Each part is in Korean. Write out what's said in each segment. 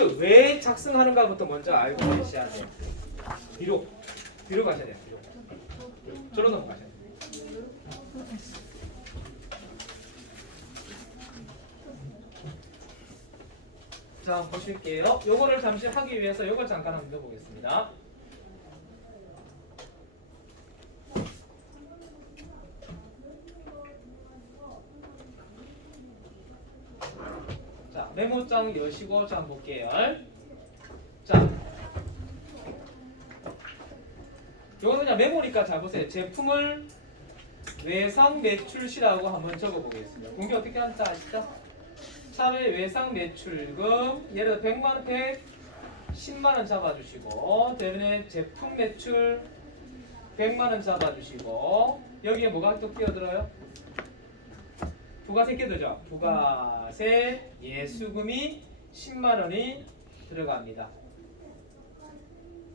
계획을 왜 작성하는가부터 먼저 알고 계셔야 돼요. 뒤로 가셔야 돼요. 뒤로. 저로 넘어가셔야 돼요. 자, 보실게요. 요거를 잠시 하기 위해서 요걸 잠깐 한번 넣어보겠습니다. 자, 메모장 여시고 자, 한번 볼게요. 자, 요거는 그냥 메모니까 잘 보세요. 제품을 외상 매출시라고 한번 적어보겠습니다. 공개 어떻게 하는지 아시죠? 차례 외상 매출금 예를 들어 100만 110만 원 잡아주시고 대신에 제품 매출 100만 원 잡아주시고 여기에 뭐가 또 끼어들어요? 부가세 끼어들죠? 부가세 예수금이 10만 원이 들어갑니다.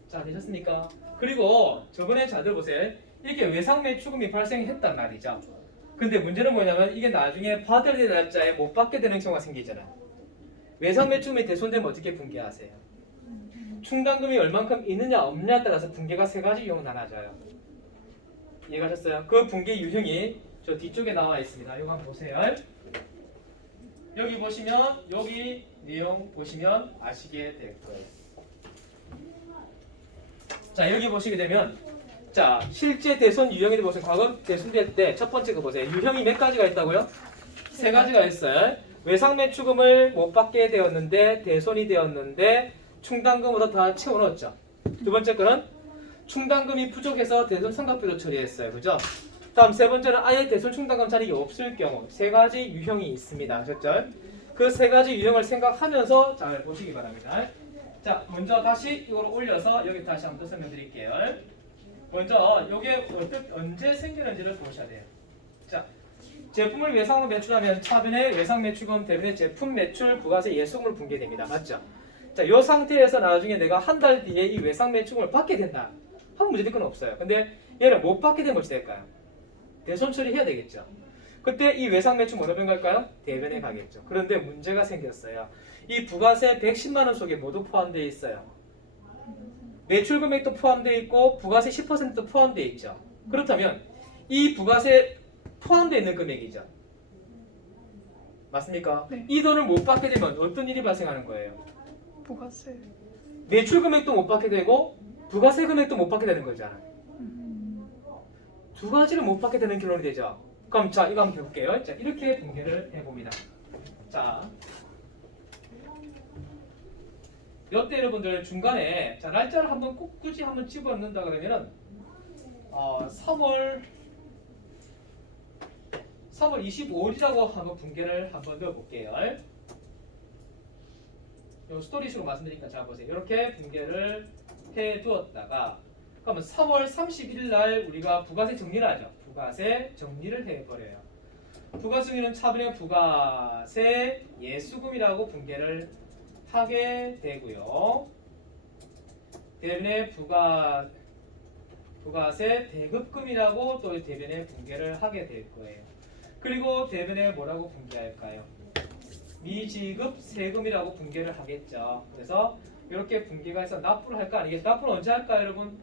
자, 되셨습니까? 그리고 저번에 잘 들어보세요. 이렇게 외상 매출금이 발생했단 말이죠. 근데 문제는 뭐냐면 이게 나중에 받을 될 날짜에 못 받게 되는 경우가 생기잖아요. 외상 매출금이 대손되면 어떻게 분개하세요? 충당금이 얼만큼 있느냐 없느냐에 따라서 분개가 세 가지 유형으로 나눠져요. 이해가셨어요? 그 분개 유형이 저 뒤쪽에 나와 있습니다. 이거 한번 보세요. 여기 보시면 여기 내용 보시면 아시게 될 거예요. 자, 여기 보시게 되면 자, 실제 대손 유형에 보세요. 과거 대손될 때 첫 번째 거 보세요. 유형이 몇 가지가 있다고요? 세 가지가 있어요. 외상 매출금을 못 받게 되었는데 대손이 되었는데 충당금으로 다 채워 넣었죠. 두 번째 거는 충당금이 부족해서 대손 상각비로 처리했어요. 그죠? 다음 세 번째는 아예 대손 충당금 자리가 없을 경우 세 가지 유형이 있습니다. 아셨죠? 그 세 가지 유형을 생각하면서 잘 보시기 바랍니다. 자, 먼저 다시 이걸 올려서 여기 다시 한번 또 설명드릴게요. 먼저 이게 언제 생기는지를 보셔야 돼요. 자, 제품을 외상으로 매출하면 차변의 외상 매출금 대변의 제품 매출 부가세 예수금으로 분개됩니다. 맞죠? 자, 이 상태에서 나중에 내가 한 달 뒤에 이 외상 매출금을 받게 된다. 한 문제될 건 없어요. 근데 얘를 못 받게 되면 어찌 될까요? 대손 처리해야 되겠죠. 그때 이 외상 매출 어느 변 갈까요? 대변에 가겠죠. 그런데 문제가 생겼어요. 이 부가세 110만 원 속에 모두 포함되어 있어요. 매출 금액도 포함되어 있고 부가세 10%도 포함되어 있죠. 그렇다면 이 부가세 포함되어 있는 금액이죠. 맞습니까? 네. 이 돈을 못 받게 되면 어떤 일이 발생하는 거예요? 부가세. 매출 금액도 못 받게 되고 부가세 금액도 못 받게 되는 거잖아요. 두 가지를 못 받게 되는 결론이 되죠. 그럼 자, 이거 한번 해볼게요. 자, 이렇게 분개를 해봅니다. 자, 이때 여러분들 중간에 자, 날짜를 한번 꼭 굳이 한번 집어넣는다 그러면은 3월 25일이라고 한번 분개를 한번 넣어볼게요. 요 스토리식으로 말씀드리니까 자 보세요. 이렇게 분개를 해두었다가 그러면 3월 31일 날 우리가 부가세 정리를 하죠. 부가세 정리를 해버려요. 부가세 정리는 차분의 부가세 예수금이라고 분개를 하게 되고요. 대변의 부가세 대급금이라고 또 대변의 분개를 하게 될 거예요. 그리고 대변에 뭐라고 분개할까요? 미지급 세금이라고 분개를 하겠죠. 그래서 이렇게 분개가 해서 납부를 할까 아니겠죠? 납부는 언제 할까요, 여러분?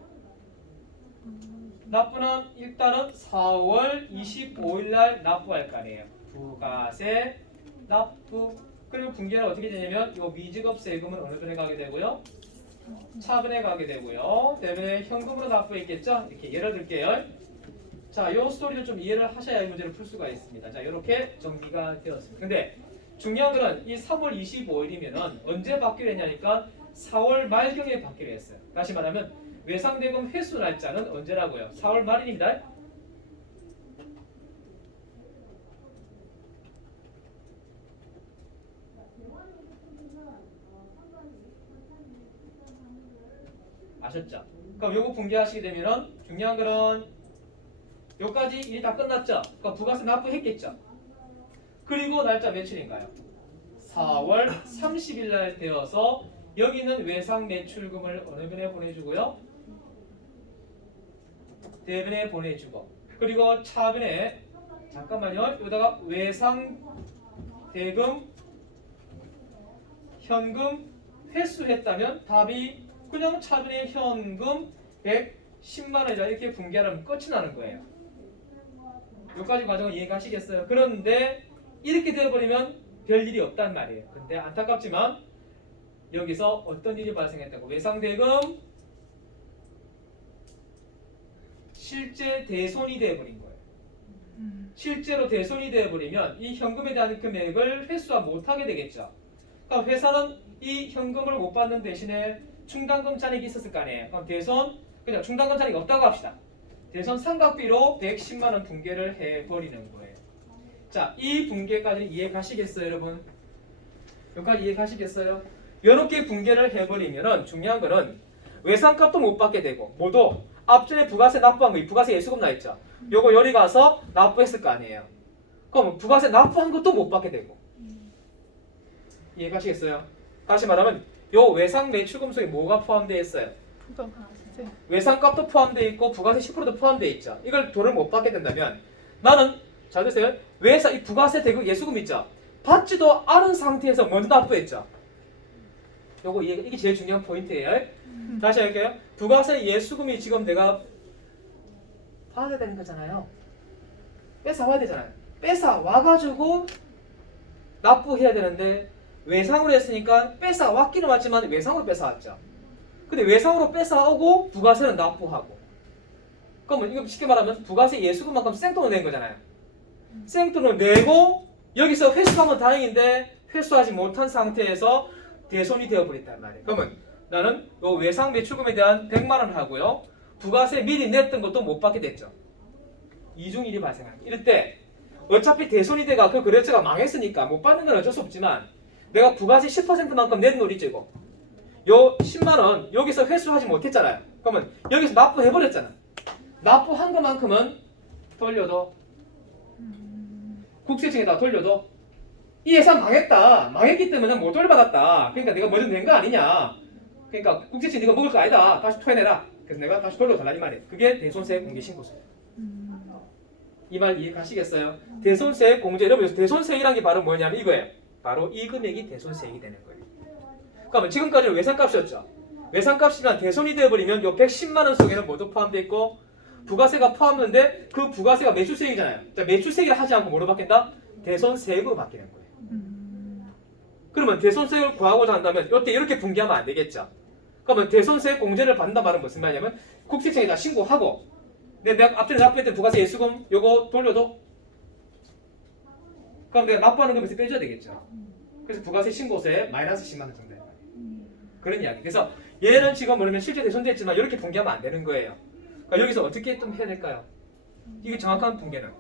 납부는 일단은 4월 25일 날 납부할 거 아니에요. 부가세 납부. 그리고 분개는 어떻게 되냐면 이 미지급 세금은 어느 분에 가게 되고요? 차분에 가게 되고요. 대변에 현금으로 납부했겠죠? 이렇게 예를 들게요. 자, 이 스토리를 좀 이해를 하셔야 이 문제를 풀 수가 있습니다. 자, 이렇게 정리가 되었습니다. 근데 중요한 거는 이 3월 25일이면은 언제 받기로 했냐니까 4월 말경에 받기로 했어요. 다시 말하면 외상대금 회수 날짜는 언제라고요? 4월 말입니다. 아셨죠? 그럼 요거 분개하시게 되면은 중요한 거는 요까지 일이 다 끝났죠? 그럼 부가세 납부했겠죠? 그리고 날짜 며칠인가요? 4월 30일 날 되어서 여기는 외상 매출금을 어느 변에 보내주고요? 대변에 보내주고 그리고 차변에 잠깐만요. 여기다가 외상 대금 현금 회수했다면 답이 그냥 차분히 현금 110만 원이다 이렇게 분개하면 끝이 나는 거예요. 여기까지 과정을 이해가시겠어요? 그런데 이렇게 되어버리면 별일이 없단 말이에요. 근데 안타깝지만 여기서 어떤 일이 발생했다고? 외상대금 실제 대손이 되어버린 거예요. 실제로 대손이 되어버리면 이 현금에 대한 금액을 회수화 못하게 되겠죠. 그러니까 회사는 이 현금을 못 받는 대신에 충당금 잔액이 있었을 거 아니에요. 그럼 대손 그냥 충당금 잔액이 없다고 합시다. 대손 삼각비로 110만 원 분개를 해버리는 거예요. 자, 이 분개까지 이해 가시겠어요, 여러분? 여기까지 이해 가시겠어요? 이렇게 분개를 해버리면은 중요한 거는 외상값도 못 받게 되고 모두 앞전에 부가세 납부한 거, 이 부가세 예수금 나 있죠. 요거 여기 가서 납부했을 거 아니에요. 그럼 부가세 납부한 것도 못 받게 되고. 이해 가시겠어요? 다시 말하면 요 외상 매출금 속에 뭐가 포함되어 있어요? 외상값도 포함되어 있고 부가세 10%도 포함되어 있죠. 이걸 돈을 못 받게 된다면 나는 잘 됐어요. 외상 이 부가세 대금 예수금 있죠. 받지도 않은 상태에서 먼저 납부했죠. 요거 이게 제일 중요한 포인트예요. 다시 할게요. 부가세 예수금이 지금 내가 받아야 되는 거잖아요. 뺏어 와야 되잖아요. 뺏어 와가지고 납부해야 되는데 외상으로 했으니까 뺏어 왔기는 왔지만 외상으로 뺏어 왔죠. 근데 외상으로 뺏어 오고 부가세는 납부하고. 그러면 이거 쉽게 말하면 부가세 예수금만큼 생돈을 낸 거잖아요. 생돈을 내고 여기서 회수하면 다행인데 회수하지 못한 상태에서 대손이 되어버렸단 말이에요. 그러면 나는 요 외상 매출금에 대한 100만 원 하고요. 부가세 미리 냈던 것도 못 받게 됐죠. 이중일이 발생합니다. 이럴 때 어차피 대손이 돼가 그 거래처가 망했으니까 못 받는 건 어쩔 수 없지만 내가 부가세 10%만큼 낸 놀이죠. 이거. 요 10만 원 여기서 회수하지 못했잖아요. 그러면 여기서 납부해버렸잖아. 납부한 것만큼은 돌려도 국세청에다 돌려도 이 예산 망했다. 망했기 때문에 못 돌려받았다. 그러니까 내가 먼저 낸 거 아니냐. 그러니까 국세청 네가 먹을 거 아니다. 다시 토해내라. 그래서 내가 다시 돌려달라 이 말이에요. 그게 대손세 공개신고서예요. 이 말 이해 가시겠어요? 대손세 공제 여러분 대손세이란 게 바로 뭐냐면 이거예요. 바로 이 금액이 대손세액이 되는 거예요. 그러면 지금까지는 외상값이었죠. 외상값이면 대손이 되어버리면 요 110만 원 속에는 모두 포함되어 있고 부가세가 포함되는데 그 부가세가 매출세액이잖아요. 자, 매출세액을 하지 않고 뭐로 바뀐다? 대손세액으로 바뀌는 거예요. 그러면 대손세액을 구하고자 한다면 이때 이렇게 분개하면 안 되겠죠. 그러면 대손세액 공제를 받는다 말은 무슨 말이냐면 국세청에다 신고하고 내가 앞전에 납부했던 부가세 예수금 요거 돌려도 그럼 내가 납부하는 금에서 빼줘야 되겠죠. 그래서 부가세 신고세 마이너스 10만 원 정도 그런 이야기. 그래서 얘는 지금 뭐냐면 실제 대손됐지만 이렇게 분개하면 안 되는 거예요. 그러니까 여기서 어떻게 좀 해야 될까요? 이게 정확한 분개는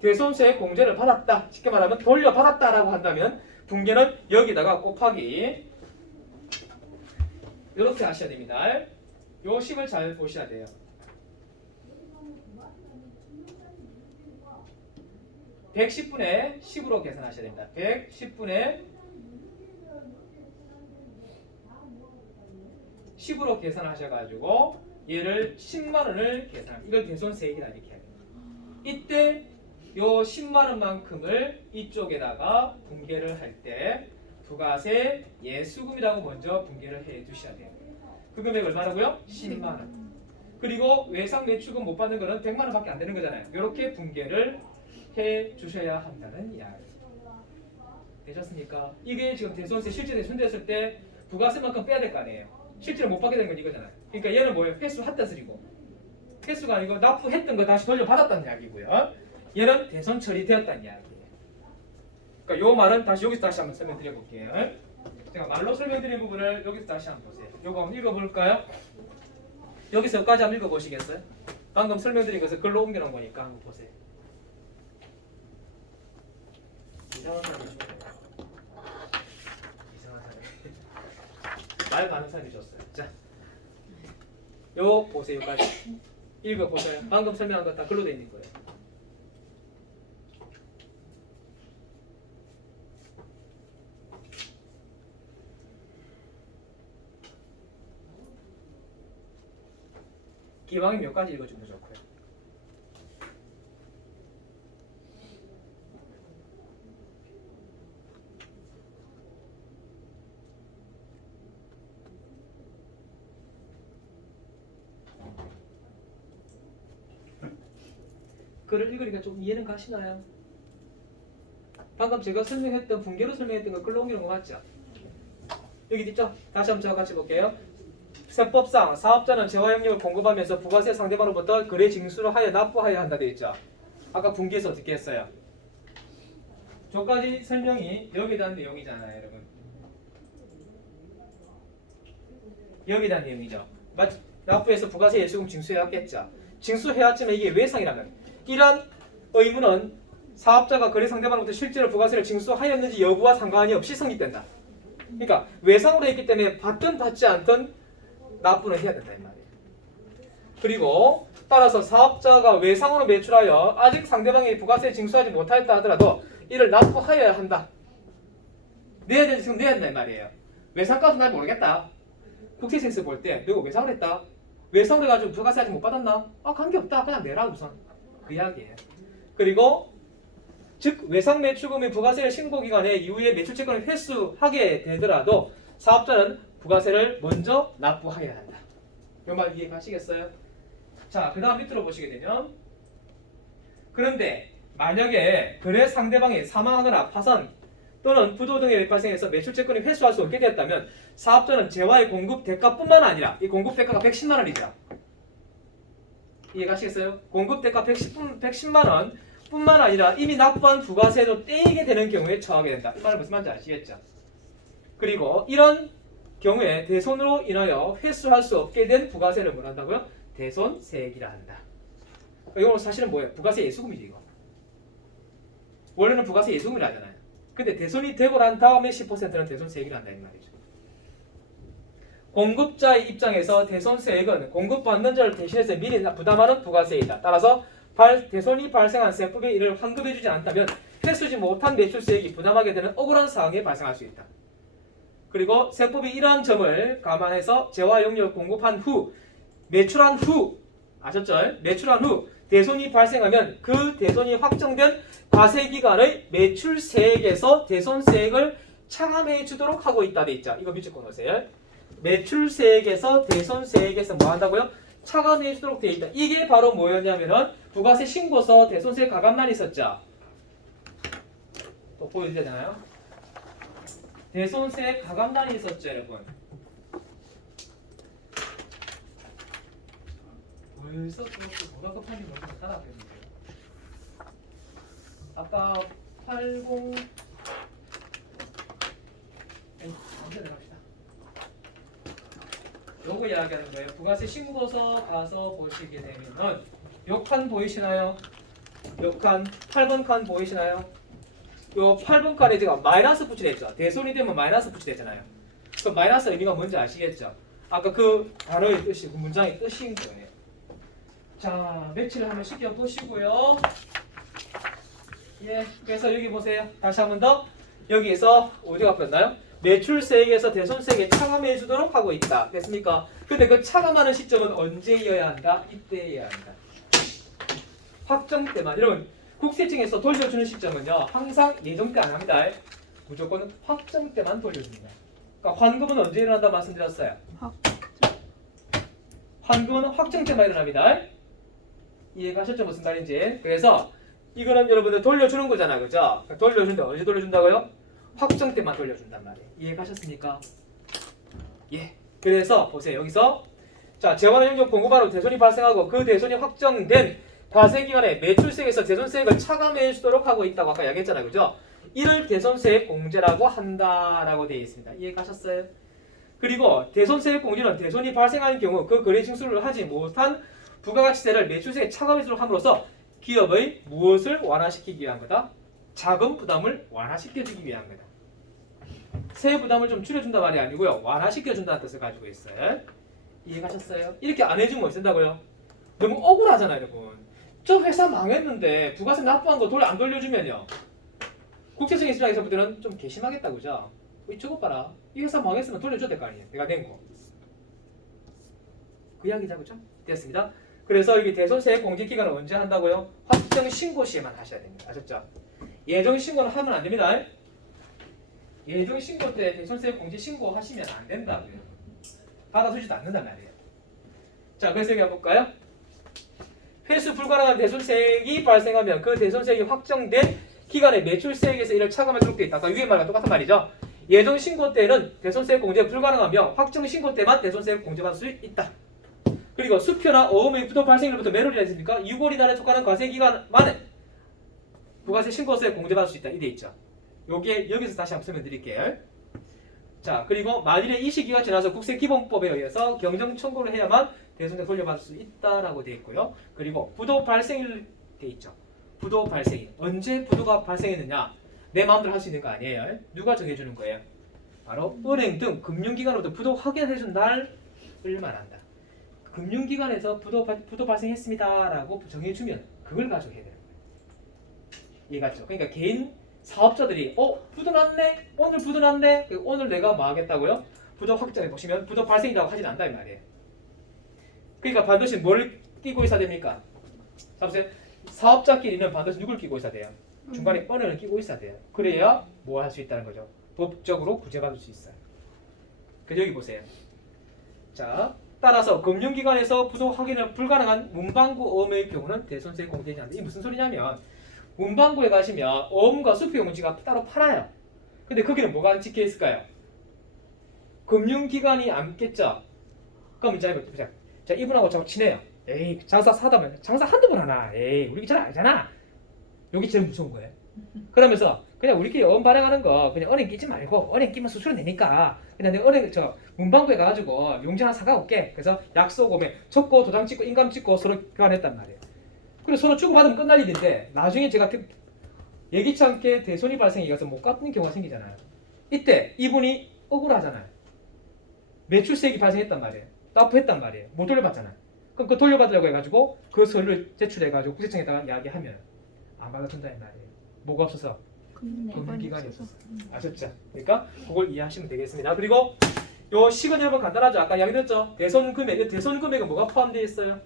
대손세 공제를 받았다. 쉽게 말하면 돌려받았다라고 한다면 분개는 여기다가 곱하기 이렇게 하셔야 됩니다. 요 식을 잘 보셔야 돼요. 110분의 10으로 계산하셔야 됩니다. 110분의 10으로 계산하셔가지고 얘를 10만 원을 계산합니다. 이걸 대손세액이라 이렇게 해야 됩니다. 이때 요 10만 원만큼을 이쪽에다가 분개를 할 때 부가세 예수금이라고 먼저 분개를 해 두셔야 돼요. 그 금액 얼마라고요? 10만 원. 그리고 외상 매출금 못 받는 거는 100만 원밖에 안 되는 거잖아요. 이렇게 분개를 해 주셔야 한다는 이야기. 되셨습니까? 이게 지금 대손세 실제 대손됐을 때 부가세만큼 빼야 될 거 아니에요. 실제로 못 받게 된 건 이거잖아요. 그러니까 얘는 뭐예요? 회수했다 소리고 회수가 아니고 납부했던 거 다시 돌려받았다는 이야기고요. 얘는 대손 처리되었다는 이야기예요. 그러니까 요 말은 여기서 다시 한번 설명드려 볼게요. 제가 말로 설명드린 부분을 여기서 다시 한번 보세요. 요거 한번 읽어볼까요? 여기서까지 한번 읽어보시겠어요? 방금 설명드린 것을 글로 옮겨놓은 거니까 한번 보세요. 이상한 사람이 좋네요. 이상한 사람이 말 많은 사람이 줬어요. 자, 요 보세요. 여기까지 읽어보세요. 방금 설명한 거 다 글로 돼 있는 거예요. 기왕이면 몇 가지 읽어주면 좋고요. 글을 읽으니까 좀 이해는 가시나요? 방금 제가 설명했던 분계로 설명했던 거 글로 옮기는 거 맞죠? 여기 있죠? 다시 한번 저와 같이 볼게요. 세법상 사업자는 재화 영역을 공급하면서 부가세 상대방으로부터 거래 징수를 하여 납부하여야 한다 되어 있죠. 아까 분기에서 어떻게 했어요? 저까지 설명이 여기에 대한 내용이잖아요, 여러분. 여기에 대한 내용이죠. 납부해서 부가세 예수금 징수해왔겠죠. 징수해왔지만 이게 외상이라면 이러한 의무는 사업자가 거래 상대방으로부터 실제로 부가세를 징수하였는지 여부와 상관이 없이 성립된다. 그러니까 외상으로 했기 때문에 받든 받지 않든 납부는 해야 된다 이 말이에요. 그리고 따라서 사업자가 외상으로 매출하여 아직 상대방이 부가세 징수하지 못하였다 하더라도 이를 납부하여야 한다. 내야 되는지 지금 내야 된다 이 말이에요. 외상값은 잘 모르겠다. 국세청에서 볼 때 너가 외상을 했다. 외상을 해가지고 부가세 아직 못 받았나? 아 관계없다. 그냥 내라 우선. 그 이야기예요. 그리고 즉 외상 매출금의 부가세를 신고 기간에 이후에 매출채권을 회수하게 되더라도 사업자는 부가세를 먼저 납부하여야 한다. 이 말 이해가시겠어요? 자, 그 다음 밑으로 보시게 되면 그런데 만약에 거래 상대방이 사망하거나 파산 또는 부도 등의 발생해서 매출채권을 회수할 수 없게 되었다면 사업자는 재화의 공급 대가뿐만 아니라 이 공급 대가가 110만 원이죠. 이해가시겠어요? 공급 대가 110만 원 뿐만 아니라 이미 납부한 부가세도 떼이게 되는 경우에 처하게 된다. 이 말은 무슨 말인지 아시겠죠? 그리고 이런 경우에 대손으로 인하여 회수할 수 없게 된 부가세를 뭘 한다고요? 대손세액이라 한다. 이건 사실은 뭐예요? 부가세 예수금이지 이거. 원래는 부가세 예수금이라 하잖아요. 근데 대손이 되고 난 다음에 10%는 대손세액이라 한다 이 말이죠. 공급자의 입장에서 대손세액은 공급받는 자를 대신해서 미리 부담하는 부가세이다. 따라서 대손이 발생한 세법에 이를 환급해주지 않다면 회수지 못한 매출세액이 부담하게 되는 억울한 상황이 발생할 수 있다. 그리고 세법이 이러한 점을 감안해서 재화 용역을 공급한 후 매출한 후 아셨죠? 매출한 후 대손이 발생하면 그 대손이 확정된 과세기간의 매출세액에서 대손세액을 차감해 주도록 하고 있다 돼 있죠. 이거 밑줄 끊으세요. 매출세액에서 대손세액에서 뭐 한다고요? 차감해 주도록 돼 있다. 이게 바로 뭐였냐면은 부가세 신고서 대손세 가감란이 있었죠. 또 보여드려야 되나요? 대손세 가감란이 있었죠, 여러분. 벌써 그것도 뭐가 급한지 모르겠어. 따라가겠는데요. 아까 80 언제 내갑시다. 요거 이야기하는 거예요. 부가세 신고서 가서 보시게 되면은 요 칸 보이시나요? 요 칸 8번 칸 보이시나요? 요 8번 칸에 제가 마이너스 붙이랬죠. 대손이 되면 마이너스 붙이랬잖아요. 그 마이너스 의미가 뭔지 아시겠죠? 아까 그 단어의 뜻이 그 문장의 뜻인 거예요. 자, 매치를 한번 시켜 보시고요. 예, 그래서 여기 보세요. 다시 한 번 더. 여기에서 어디가 바뀌었나요? 매출세액에서 대손세액에 차감해 주도록 하고 있다. 됐습니까? 근데 그 차감하는 시점은 언제여야 한다? 이때여야 한다. 확정 때만. 여러분, 국세청에서 돌려주는 시점은요, 항상 예정 때 안 합니다. 무조건 확정 때만 돌려줍니다. 그러니까 환급은 언제 일어난다 말씀드렸어요? 환급은 확정 때만 일어납니다. 이해가셨죠? 무슨 말인지. 그래서 이거는 여러분들 돌려주는 거잖아, 그죠? 돌려준다. 언제 돌려준다고요? 확정 때만 돌려준단 말이에요. 이해가셨습니까? 예. 그래서 보세요. 여기서 자, 재원 영역 공급하로 대손이 발생하고 그 대손이 확정된 과세기간에 매출세액에서 대손세액을 차감해 주도록 하고 있다고 아까 이야기했잖아요, 그죠? 이를 대손세액 공제라고 한다라고 되어 있습니다. 이해가셨어요? 그리고 대손세액 공제는 대손이 발생하는 경우 그 거래 징수를 하지 못한 부가가치세를 매출세액에 차감해 주도록 함으로써 기업의 무엇을 완화시키기 위한 거다? 자금 부담을 완화시켜주기 위한 거다. 세액 부담을 좀 줄여준다 말이 아니고요. 완화시켜준다는 뜻을 가지고 있어요. 이해가셨어요? 이렇게 안 해주면 뭐 쓴다고요? 너무 억울하잖아요, 여러분. 저 회사 망했는데 부가세 납부한 거 안 돌려주면요. 국세청 입장에서 볼 때는 좀 괘씸하겠다, 그죠? 저것 봐라. 이 회사 망했으면 돌려줘야 될 거 아니에요. 내가 낸 거. 그 이야기죠, 그죠? 됐습니다. 그래서 여기 대손세액 공제 기간은 언제 한다고요? 확정 신고 시에만 하셔야 됩니다. 아셨죠? 예정 신고는 하면 안 됩니다. 예정 신고 때 대손세액 공제 신고하시면 안 된다고요. 받아주지도 않는단 말이에요. 자, 그래서 여기 해볼까요? 회수 불가능한 대손세액이 발생하면 그 대손세액이 확정된 기간의 매출세액에서 이를 차감하도록 되어 있다. 아까 위에 말과 똑같은 말이죠. 예정 신고 때는 대손세액 공제 불가능하며 확정 신고 때만 대손세액 공제받을 수 있다. 그리고 수표나 어음의 부도 발생일부터 매월이라 했으니까 6월 이날에 속하는 과세 기간 만에 부가세 신고세 공제받을 수 있다. 이 돼 있죠. 요게 여기서 다시 한번 설명드릴게요. 자, 그리고 만일에 이 시기가 지나서 국세기본법에 의해서 경정 청구를 해야만 대손세 돌려받을 수 있다라고 돼 있고요. 그리고 부도 발생일 돼 있죠. 부도 발생일. 언제 부도가 발생했느냐? 내 마음대로 할 수 있는 거 아니에요. 누가 정해주는 거예요? 바로 은행 등 금융기관으로부터 부도 확인해준 날을 말한다. 금융기관에서 부도 발생했습니다라고 정해주면 그걸 가지고 해야 돼요. 이해갔죠? 그러니까 개인 사업자들이 부도 났네? 오늘 부도 났네? 오늘 내가 뭐 하겠다고요? 부도 확정해 보시면 부도 발생이라고 하진 않다 이 말이에요. 그러니까 반드시 뭘 끼고 있어야 됩니까? 사업자끼리는 반드시 누굴 끼고 있어야 돼요? 중간에 언어를 끼고 있어야 돼요. 그래야 뭐 할 수 있다는 거죠. 법적으로 구제받을 수 있어요. 그래서 여기 보세요. 자, 따라서 금융기관에서 부도 확인을 불가능한 문방구 어음의 경우는 대손세 공제하지 않는다. 이게 무슨 소리냐면 문방구에 가시면 어음과 수표용지가 따로 팔아요. 근데 거기는 뭐가 찍혀 있을까요? 금융기관이 안겠죠? 그럼 이제 보자. 자, 이분하고 저하고 친해요. 에이, 장사 사다면 장사 한두 번 하나. 에이, 우리 잘 알잖아. 여기 제일 무서운 거예요. 그러면서 그냥 우리끼리 어음 발행하는 거 그냥 은행 끼지 말고 은행 끼면 수수료 내니까 그냥 내가 은행 문방구에 가가지고 용지 하나 사가 올게. 그래서 약속 오면 적고 도장 찍고 인감 찍고 서로 교환했단 말이에요. 그리고 서로 주고받으면 끝날 일인데 나중에 제가 예기치 않게 대손이 발생해서 못 갚는 경우가 생기잖아요. 이때 이분이 억울하잖아요. 매출세액이 발생했단 말이에요. 납부했단 말이에요. 못 돌려받잖아요. 그럼 그 돌려받으려고 해가지고 그 서류를 제출해가지고 국세청에다가 이야기하면 안 받아준다 이 말이에요. 뭐가 없어서? 금융기관이 없어서. 아셨죠? 그러니까 그걸 이해하시면 되겠습니다. 그리고 요 식은 여러분 간단하죠? 아까 이야기 드렸죠? 대손금액. 대손금액은 뭐가 포함되어 있어요?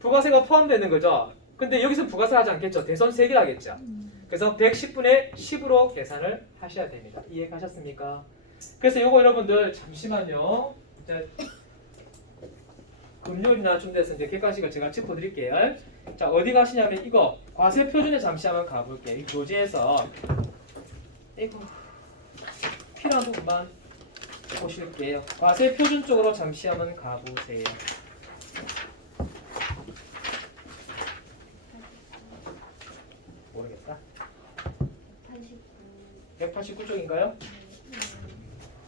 부가세가 포함되는 거죠. 근데 여기서 부가세 하지 않겠죠. 대손세액을 하겠죠. 그래서 110분의 10으로 계산을 하셔야 됩니다. 이해 가셨습니까? 그래서 요거 여러분들 잠시만요. 이제 금요일이나 쯤돼서 이제 객관식을 제가 짚어드릴게요. 자, 어디 가시냐면 이거 과세 표준에 잠시 한번 가볼게요. 이 교재에서 이거 필요한 부분만 보실게요. 과세 표준 쪽으로 잠시 한번 가보세요. 모르겠다. 189쪽인가요?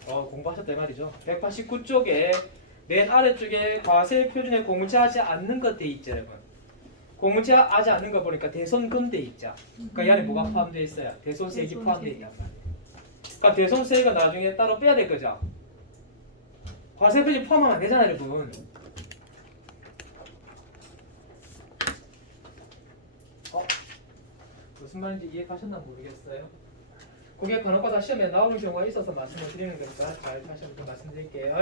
공부하셨단 말이죠. 189쪽에 맨 아래쪽에 과세 표준에 공제하지 않는 것 돼 있죠, 여러분. 공제하지 않는 거 보니까 대손금 돼 있죠. 그러니까 이 안에 뭐가 포함되어 있어요? 대손세액이 포함되어 있단 말이에요. 그러니까 대손세액은 나중에 따로 빼야 될 거죠. 과세 표준 포함하면 안 되잖아요, 여러분. 무슨 말인지 이해 가셨나 모르겠어요. 그게 간혹가다 시험에 나오는 경우가 있어서 말씀을 드리는 거니까 잘 다시 한번 말씀드릴게요.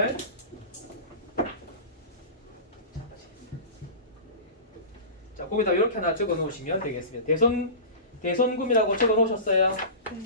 자, 거기다 이렇게 하나 적어 놓으시면 되겠습니다. 대손금이라고 적어 놓으셨어요? 네.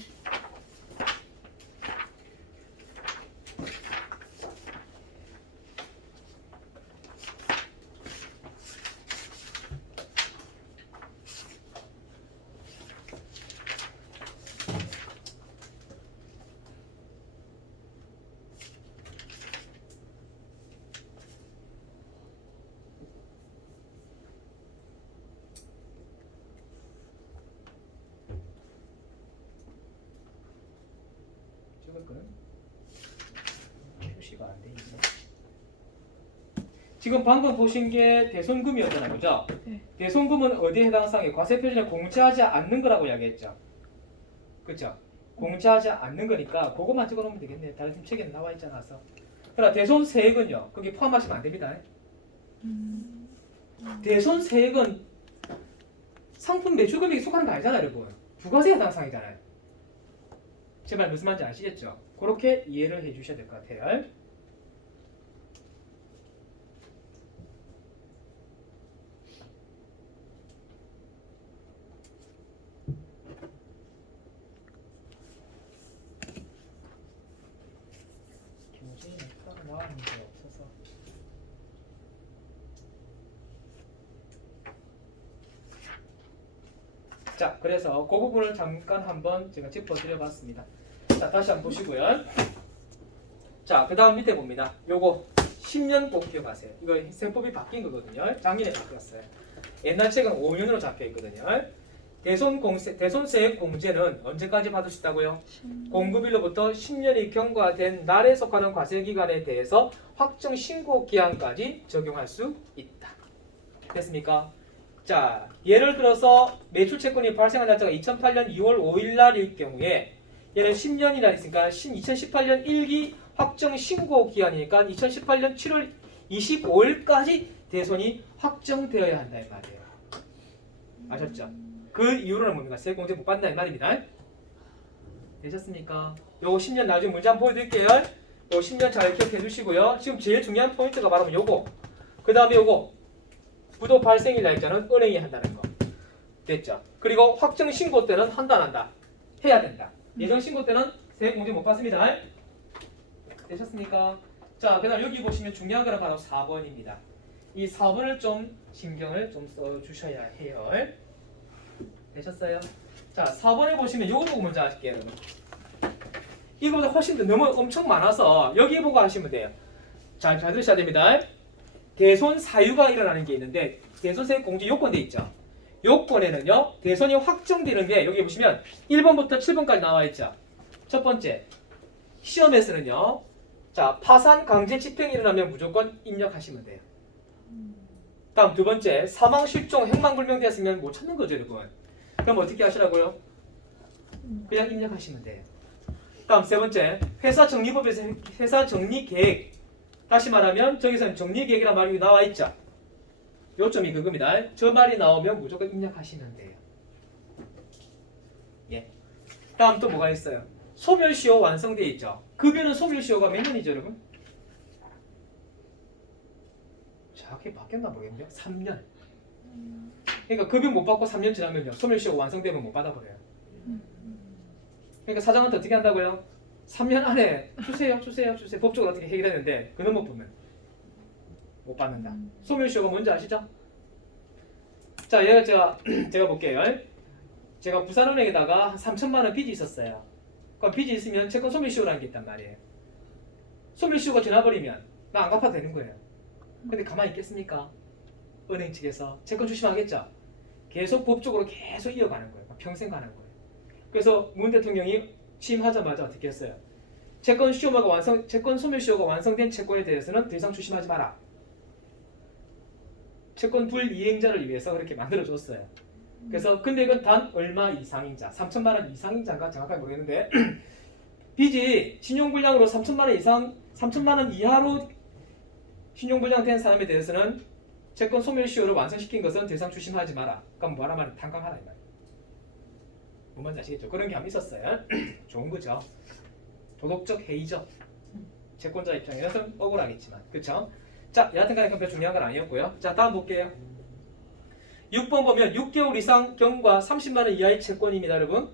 적을 거는 표시가 안 돼 있네. 지금 방금 보신 게 대손금이었잖아요, 그죠? 네. 대손금은 어디에 해당 사항에 과세 표준에 공제하지 않는 거라고 이야기했죠. 그렇죠? 공제하지 않는 거니까 그것만 적어 놓으면 되겠네요. 다른 책에는 나와 있지 않아서. 그러나 대손세액은요, 거기 포함하시면 안 됩니다. 대손세액은 상품 매출금액이 속하는 거 아니잖아요, 여러분. 부가세 해당 사항이잖아요. 제발 무슨 말인지 아시겠죠? 그렇게 이해를 해주셔야 될 것 같아요. 교재에 따로 나와 있는 게 없어서 자, 그래서 그 부분을 잠깐 한번 제가 짚어드려봤습니다. 자, 다시 한번 보시고요. 자, 그 다음 밑에 봅니다. 요거 10년 꼭 기억하세요. 이거 세법이 바뀐 거거든요. 작년에 바뀌었어요. 옛날 책은 5년으로 잡혀 있거든요. 대손세액 공제는 언제까지 받을 수 있다고요? 공급일로부터 10년이 경과된 날에 속하는 과세기간에 대해서 확정 신고 기한까지 적용할 수 있다. 됐습니까? 자, 예를 들어서 매출채권이 발생한 날짜가 2008년 2월 5일 날일 경우에 얘는 10년이나 있으니까 2018년 1기 확정 신고 기한이니까 2018년 7월 25일까지 대손이 확정되어야 한다 이 말이에요. 아셨죠? 그 이유로는 뭡니까? 세액공제 못 받는다 이 말입니다. 되셨습니까? 요거 10년 나중에 문제 한번 보여드릴게요. 요거 10년 잘 기억해 주시고요. 지금 제일 중요한 포인트가 바로 요거. 그 다음에 요거 부도 발생일 날짜는 은행이 한다는 거. 됐죠? 그리고 확정 신고 때는 한다 안 한다? 해야 된다. 예정 신고 때는 세액공제 못 받습니다. 되셨습니까? 자, 그 다음 여기 보시면 중요한 거는 바로 4번입니다. 이 4번을 좀 신경을 좀 써주셔야 해요. 되셨어요? 자, 4번에 보시면 이거 보고 먼저 하실게요. 여러분. 이거보다 훨씬 더 너무 엄청 많아서 여기 보고 하시면 돼요. 잘 들으셔야 됩니다. 대손 사유가 일어나는 게 있는데 대손세액 공제 요건돼 있죠. 요건에는요. 대손이 확정되는 게 여기 보시면 1번부터 7번까지 나와 있죠. 첫 번째 시험에서는요. 자, 파산 강제 집행이 일어나면 무조건 입력하시면 돼요. 다음 두 번째 사망 실종 행방불명되었으면 못 찾는 거죠 여러분. 그럼 어떻게 하시라고요? 그냥 입력하시면 돼요. 다음 세 번째 회사 정리법에서 회사 정리 계획, 다시 말하면 저기서는 정리 계획이라는 말이 나와 있죠. 요점이 그겁니다. 저 말이 나오면 무조건 입력하시면 돼요. 예. 다음 또 뭐가 있어요? 소멸시효 완성되어 있죠. 급여는 소멸시효가 몇 년이죠 여러분? 정확히 바뀌었나 모르겠네요. 3년. 그러니까 급여 못 받고 3년 지나면요. 소멸시효 완성되면 못 받아버려요. 그러니까 사장한테 어떻게 한다고요? 3년 안에 주세요. 법적으로 어떻게 해결했는데 그놈 못 보면 못 받는다. 소멸시효가 뭔지 아시죠? 자, 얘가 제가 볼게요. 제가 부산은행에다가 한 3천만 원 빚이 있었어요. 그럼 빚이 있으면 채권 소멸시효라는 게 있단 말이에요. 소멸시효가 지나버리면 나 안 갚아도 되는 거예요. 근데 가만히 있겠습니까? 은행 측에서 채권 조심하겠죠? 계속 법적으로 계속 이어가는 거예요. 평생 가는 거예요. 그래서 문 대통령이 취임하자마자 어떻게 했어요? 채권 소멸시효가 완성된 채권에 대해서는 더 이상 추심하지 마라. 채권 불이행자를 위해서 그렇게 만들어줬어요. 그래서 근데 이건 단 얼마 이상인자, 3천만 원 이상인자인가 정확하게 모르겠는데 빚이 신용불량으로 3천만 원 이하로 신용불량 된 사람에 대해서는 채권 소멸시효를 완성시킨 것은 더 이상 추심하지 마라. 그럼 뭐라 말은 탄광하라 이 말이에요. 뭔지 아시겠죠? 그런 게 한번 있었어요. 좋은 거죠. 도덕적 해이죠. 채권자 입장에서는 억울하겠지만, 그렇죠? 자, 여하튼간에 그건 별 중요한 건 아니었고요. 자, 다음 볼게요. 6번 보면 6개월 이상 경과 30만 원 이하의 채권입니다, 여러분.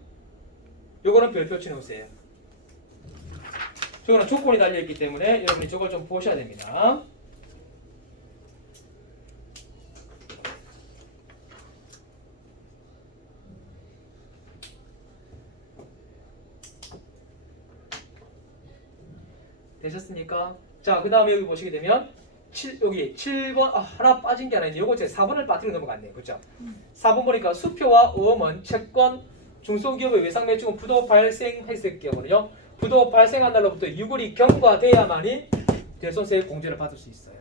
요거는 별표 치놓으세요. 저거는 조건이 달려있기 때문에 여러분이 저걸 좀 보셔야 됩니다. 되셨습니까? 자, 그 다음에 여기 보시게 되면 여기 7번 하나 빠진 게 하나 있는데 요거 제가 4번을 빠뜨리고 넘어갔네요. 그렇죠? 4번 보니까 수표와 어음은 채권 중소기업의 외상매출은 부도 발생했을 경우는요. 부도 발생한 날로부터 6월이 경과돼야만이 대손세액 공제를 받을 수 있어요.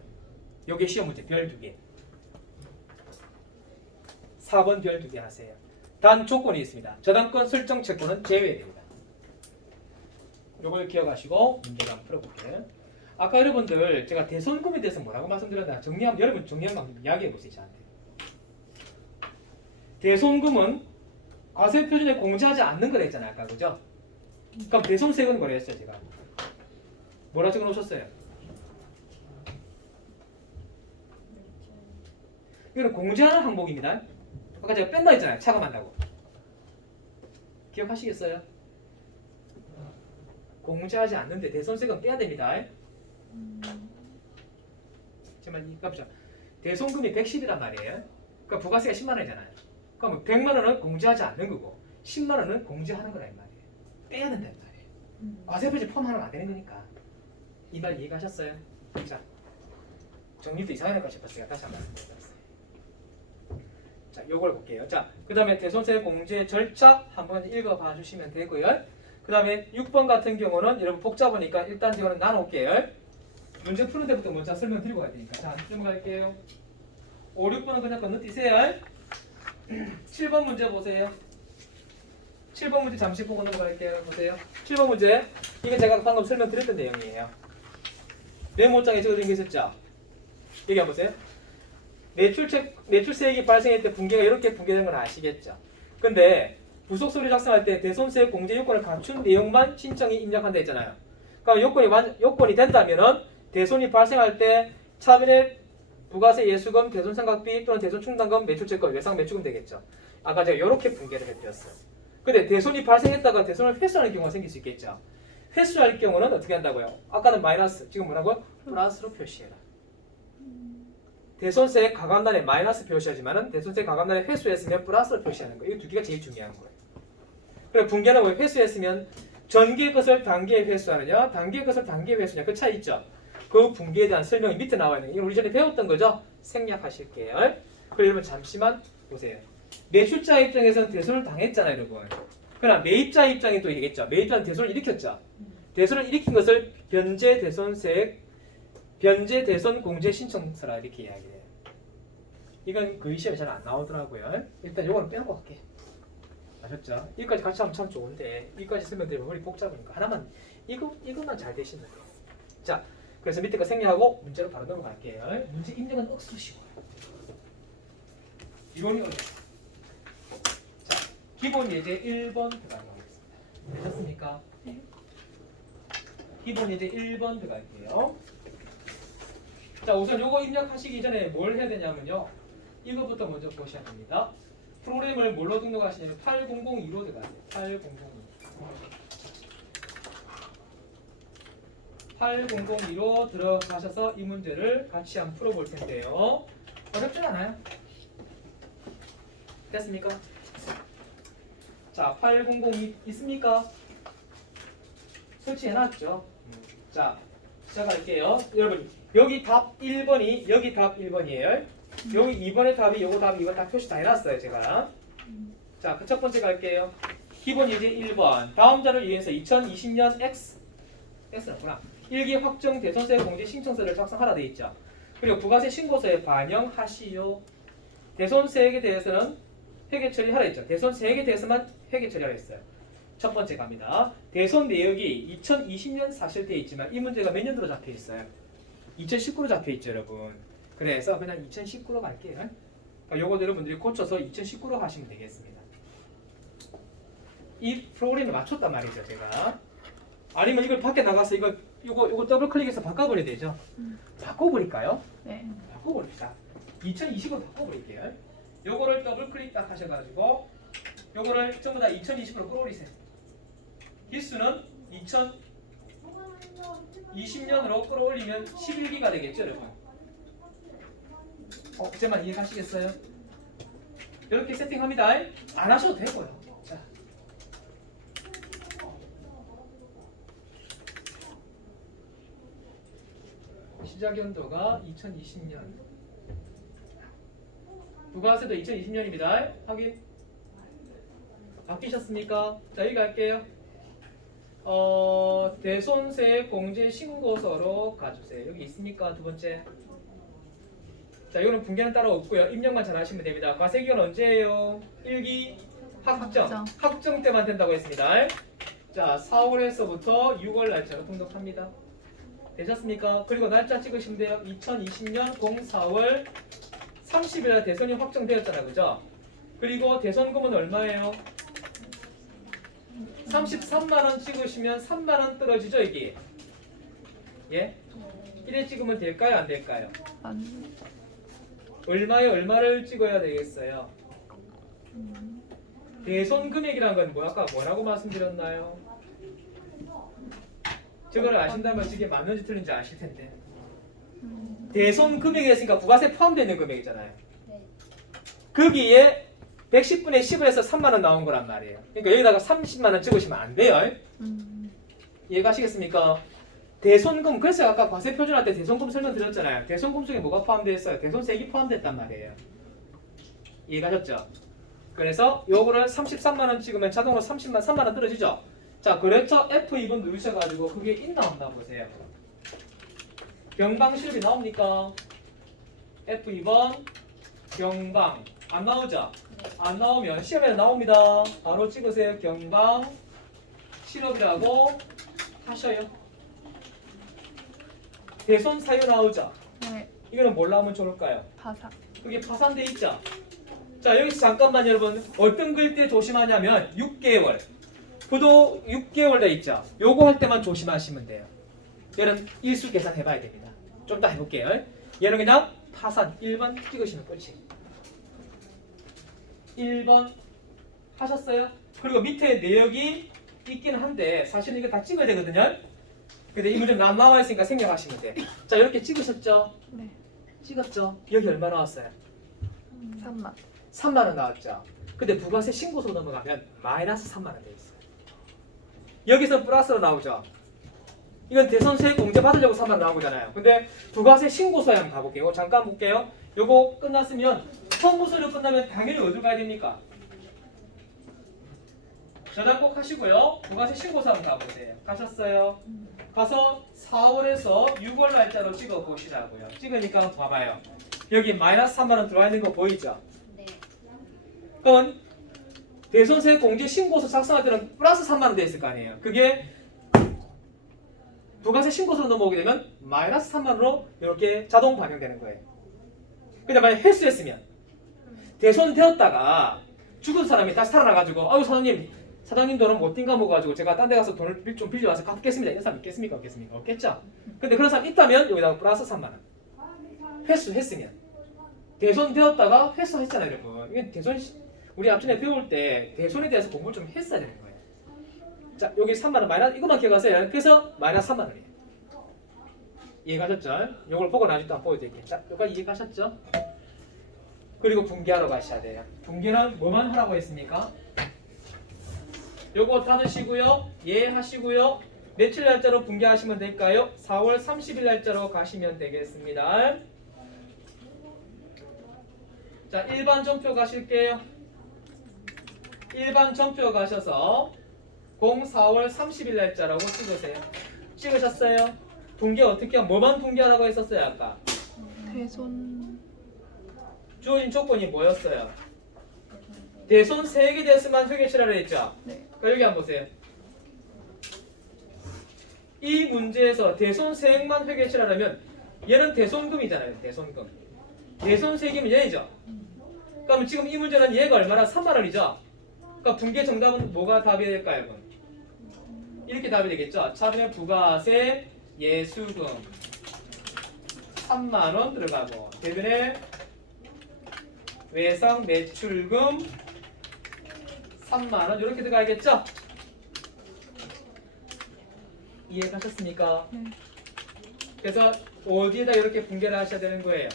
요게 시험 문제 별 2개. 4번 별 2개 하세요. 단 조건이 있습니다. 저당권 설정 채권은 제외됩니다. 요걸 기억하시고 문제를 한번 풀어볼게요. 아까 여러분들 제가 대손금에 대해서 뭐라고 말씀드렸나 여러분 정리하면 이야기해 보세요. 저한테. 대손금은 과세 표준에 공제하지 않는 거라 했잖아요. 아까 그죠? 그럼 대손세액은 뭐라 했어요? 제가 뭐라 적어 놓으셨어요? 이거는 공제하는 항목입니다. 아까 제가 뺀다 했잖아요. 차감한다고. 기억하시겠어요? 공제하지 않는데 대손세금 빼야 됩니다. 정말 이거 보죠. 대손금이 110이란 말이에요. 그러니까 부가세가 10만 원이잖아요. 그럼 그러면 100만 원은 공제하지 않는 거고 10만 원은 공제하는 거라 이 말이에요. 빼야 된다는 말이에요. 과세표시 포함하면 안 되는 거니까. 이 말 이해가셨어요? 자, 정리도 이상할까 싶었으니까 다시 한번 말씀드렸어요. 자, 요걸 볼게요. 자, 그 다음에 대손세 공제 절차 한번 읽어봐 주시면 되고요. 그 다음에 6번 같은 경우는 여러분 복잡하니까 일단 이거는 나눠올게요. 문제 푸는 데부터 먼저 설명드리고 가야 되니까. 자, 넘어갈게요. 5, 6번은 그냥 건너뛰세요. 7번 문제 보세요. 7번 문제 잠시 보고 넘어갈게요. 보세요. 7번 문제. 이게 제가 방금 설명드렸던 내용이에요. 메모장에 적어둔 게 있었죠? 여기 한번 보세요. 매출세액이 발생할 때 분계가 이렇게 분계된 건 아시겠죠? 근데 부속 서류 작성할 때 대손세 공제 요건을 갖춘 내용만 신청이 입력한다 했잖아요. 그러니까 요건이 된다면은 대손이 발생할 때 차변의 부가세 예수금, 대손상각비 또는 대손충당금, 매출채권, 외상매출금 되겠죠. 아까 제가 이렇게 분계를 해드렸어요. 근데 대손이 발생했다가 대손을 회수하는 경우가 생길 수 있겠죠. 회수할 경우는 어떻게 한다고요? 아까는 마이너스, 지금 뭐라고요? 플러스로 표시해라. 대손세 가감날에 마이너스 표시하지만은 대손세 가감날에 회수했으면 플러스로 표시하는 거예요. 이 두 개가 제일 중요한 거예요. 그리고 분계는 왜 회수했으면 전기의 것을 단기에 회수하느냐, 단기의 것을 단기에 회수하느냐 그 차이 있죠. 그 분계에 대한 설명이 밑에 나와 있는 거. 이건 우리 전에 배웠던 거죠. 생략하실게요. 그럼 여러분 잠시만 보세요. 매출자 입장에서는 대손을 당했잖아요, 여러분. 그러나 매입자 입장이 또 이겠죠. 매입자는 대손을 일으켰죠. 대손을 일으킨 것을 변제 대손 공제 신청서라 이렇게 이야기해요. 이건 거의 시험에 잘 안 나오더라고요. 일단 요거는 빼놓고 갈게. 아셨죠? 이거까지 같이 하면 참 좋은데 이거까지 설명드리면 머리 복잡하니까 하나만 이것만 잘 되시면 돼요. 자, 그래서 밑에 거 생략하고 문제로 바로 넘어갈게요. 문제 입력은 억수로 쉬워요. 이론이 어려워요. 자, 기본 예제 1번 들어가도록 하겠습니다. 되셨습니까? 네. 기본 예제 1번 들어갈게요. 자, 우선 요거 입력하시기 전에 뭘 해야 되냐면요. 이거부터 먼저 보셔야 됩니다. 프로그램을 뭘로 등록하시냐면 8002로 들어가세요. 8002로 들어가셔서 이 문제를 같이 한번 풀어볼 텐데요. 어렵지 않아요. 됐습니까? 자, 8002 있습니까? 설치해놨죠. 자, 시작할게요. 여러분, 여기 답 1번이 여기 답 1번이에요. 여기 2번의 답이 요거 답 2번 다 표시 다 해놨어요, 제가. 자, 그 첫 번째 갈게요. 기본 예제 1번. 다음 자료를 이용해서 2020년 X였구나. 일기 확정 대손세 공제 신청서를 작성하라 돼 있죠. 그리고 부가세 신고서에 반영하시오. 대손세액에 대해서는 회계 처리하라 했죠. 대손세액에 대해서만 회계 처리하라 했어요. 첫 번째 갑니다. 대손 내역이 2020년 사실 돼 있지만 이 문제가 몇 년도로 잡혀 있어요? 2019로 잡혀 있죠, 여러분. 그래서 그냥 2019로 갈게요. 그러니까 요거 여러분들이 고쳐서 2019로 하시면 되겠습니다. 이 프로그램에 맞췄단 말이죠, 제가. 아니면 이걸 밖에 나가서 요거 더블 클릭해서 바꿔버려야 되죠. 바꿔버릴까요? 네. 바꿔버립시다. 2020으로 바꿔버릴게요. 요거를 더블 클릭 딱 하셔가지고 요거를 전부 다 2020으로 끌어올리세요. 기수는 2020년으로 끌어올리면 11기가 되겠죠, 여러분. 이제만 이해가시겠어요? 이렇게 세팅합니다. 안 하셔도 되고요. 자, 시작 연도가 2020년. 부가세도 2020년입니다. 확인. 바뀌셨습니까? 자, 여기 갈게요. 대손세 공제 신고서로 가주세요. 여기 있습니까? 두 번째. 자, 이거는 분계는 따로 없고요. 입력만 잘 하시면 됩니다. 과세기간 언제예요? 1기 확정 때만 된다고 했습니다. 자, 4월에서부터 6월 날짜로 등록합니다. 되셨습니까? 그리고 날짜 찍으시면 돼요. 2020년 04월 30일 대선이 확정되었잖아요. 그죠? 그리고 대선금은 얼마예요? 33만원 찍으시면 3만원 떨어지죠, 이게? 예? 1에 찍으면 될까요? 안 될까요? 얼마에 얼마를 찍어야 되겠어요? 대손 금액이란 건 아까 뭐라고 말씀드렸나요? 저거를 아신다면 이게 맞는지 틀린지 아실 텐데. 대손 금액이 있으니까 부가세 포함되는 금액이잖아요. 거기에 110분의 10을 해서 3만 원 나온 거란 말이에요. 그러니까 여기다가 30만 원 찍으시면 안 돼요. 이해가시겠습니까? 대손금, 그래서 아까 과세 표준할 때 대손금 설명드렸잖아요. 대손금 중에 뭐가 포함되어 있어요? 대손세액이 포함됐단 말이에요. 이해가셨죠? 그래서 요거를 33만 원 찍으면 자동으로 3만 원 떨어지죠? 자, 그래서 F2번 누르셔가지고 그게 있나 없나 보세요. 경방실비 나옵니까? F2번 경방 안 나오죠? 안 나오면 시험에 나옵니다. 바로 찍으세요. 경방 실업이라고 하셔요. 대손 사유 나오죠? 네. 이거는 뭘로 하면 좋을까요? 파산. 그게 파산돼 있죠? 자, 여기서 잠깐만 여러분 어떤 글 때 조심하냐면 6개월 부도 6개월 돼 있죠? 요거 할 때만 조심하시면 돼요. 얘는 일수 계산 해봐야 됩니다. 좀 더 해볼게요. 얘는 그냥 파산 1번 찍으시면 끝이에요. 1번 하셨어요? 그리고 밑에 내역이 있기는 한데 사실은 이거 다 찍어야 되거든요. 근데 이 문제는 안 나와 있으니까 생략하시면 돼. 자, 이렇게 찍으셨죠? 네. 찍었죠? 여기 얼마 나왔어요? 3만. 3만 원 나왔죠? 근데 부가세 신고서 넘어가면 마이너스 3만 원 돼 있어요. 여기서 플러스로 나오죠? 이건 대손세 공제 받으려고 3만 원 나온 거잖아요. 근데 부가세 신고서에 한번 가볼게요. 잠깐 볼게요. 요거 끝났으면 성무서류 끝나면 당연히 어디 가야 됩니까? 저장 꼭 하시고요. 부가세 신고서 한번 가보세요. 가셨어요? 가서 4월에서 6월 날짜로 찍어 보시라고요. 찍으니까 봐봐요. 여기 마이너스 3만 원 들어와 있는 거 보이죠? 네. 그건 대손세 공제 신고서 작성할 때는 플러스 3만 원 돼 있을 거 아니에요. 그게 부가세 신고서로 넘어오게 되면 마이너스 3만 원으로 이렇게 자동 반영되는 거예요. 근데 만약 회수했으면 대손되었다가 죽은 사람이 다시 살아나가지고 아유 사장님 돈은 못 띵가 먹어가지고 제가 딴 데 가서 돈을 좀 빌려와서 갚겠습니다. 이런 사람 있겠습니까? 없겠습니까? 없겠죠? 근데 그런 사람 있다면 여기다가 플러스 3만 원 회수했으면 대손되었다가 회수했잖아요, 여러분. 이게 대손 우리 앞전에 배울 때 대손에 대해서 공부를 좀 했어야 되는 거예요. 자, 여기 3만 원 마이너스 이것만 기억하세요. 그래서 마이너스 3만 원이에요. 이해가셨죠? 이걸 보고 나중에 또 한번 보여드릴게요. 자, 여기까지 이해가셨죠? 그리고 분기하러 가셔야 돼요. 분기는 뭐만 하라고 했습니까? 요거 닫으시고요. 예 하시고요. 며칠 날짜로 분기하시면 될까요? 4월 30일 날짜로 가시면 되겠습니다. 자, 일반 전표 가실게요. 일반 전표 가셔서 04월 30일 날짜라고 찍으세요. 찍으셨어요? 분기 어떻게 뭐만 분기하라고 했었어요, 아까? 대손. 주어진 조건이 뭐였어요? 대손 3개 됐으면 회계치라고 했죠? 네. 그러니까 여기 한번 보세요. 이 문제에서 대손 세액만 회계치라면 얘는 대손금이잖아요. 대손금. 대손세액이면 얘죠. 그럼 지금 이 문제는 얘가 얼마나 3만 원이죠? 그러니까 분기의 정답은 뭐가 답이 될까요? 그럼? 이렇게 답이 되겠죠. 차분의 부가세 예수금 3만 원 들어가고 대변에 외상 매출금 3만 원 이렇게 들어가야겠죠? 이해가셨습니까? 네. 그래서 어디에다 이렇게 분개를 하셔야 되는 거예요?